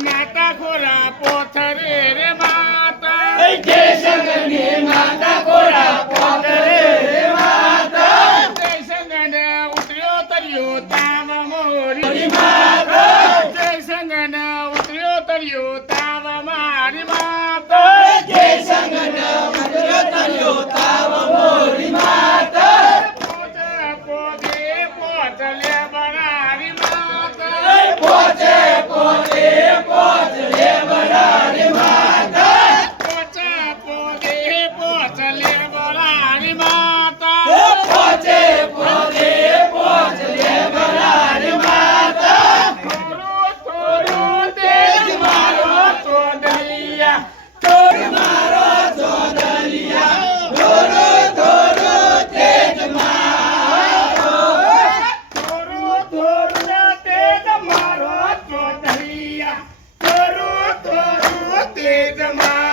માતા ઘોડા પોથરે રે માતા જય સંગની માતા ઘોડા પોથરે રે માતા. જય સંગને ઉતર્યો તર્યો તાવ મોરી. માતા જય સંગને ઉતર્યો તર્યો તાવ મારી માતા. જય સંગને baby, out.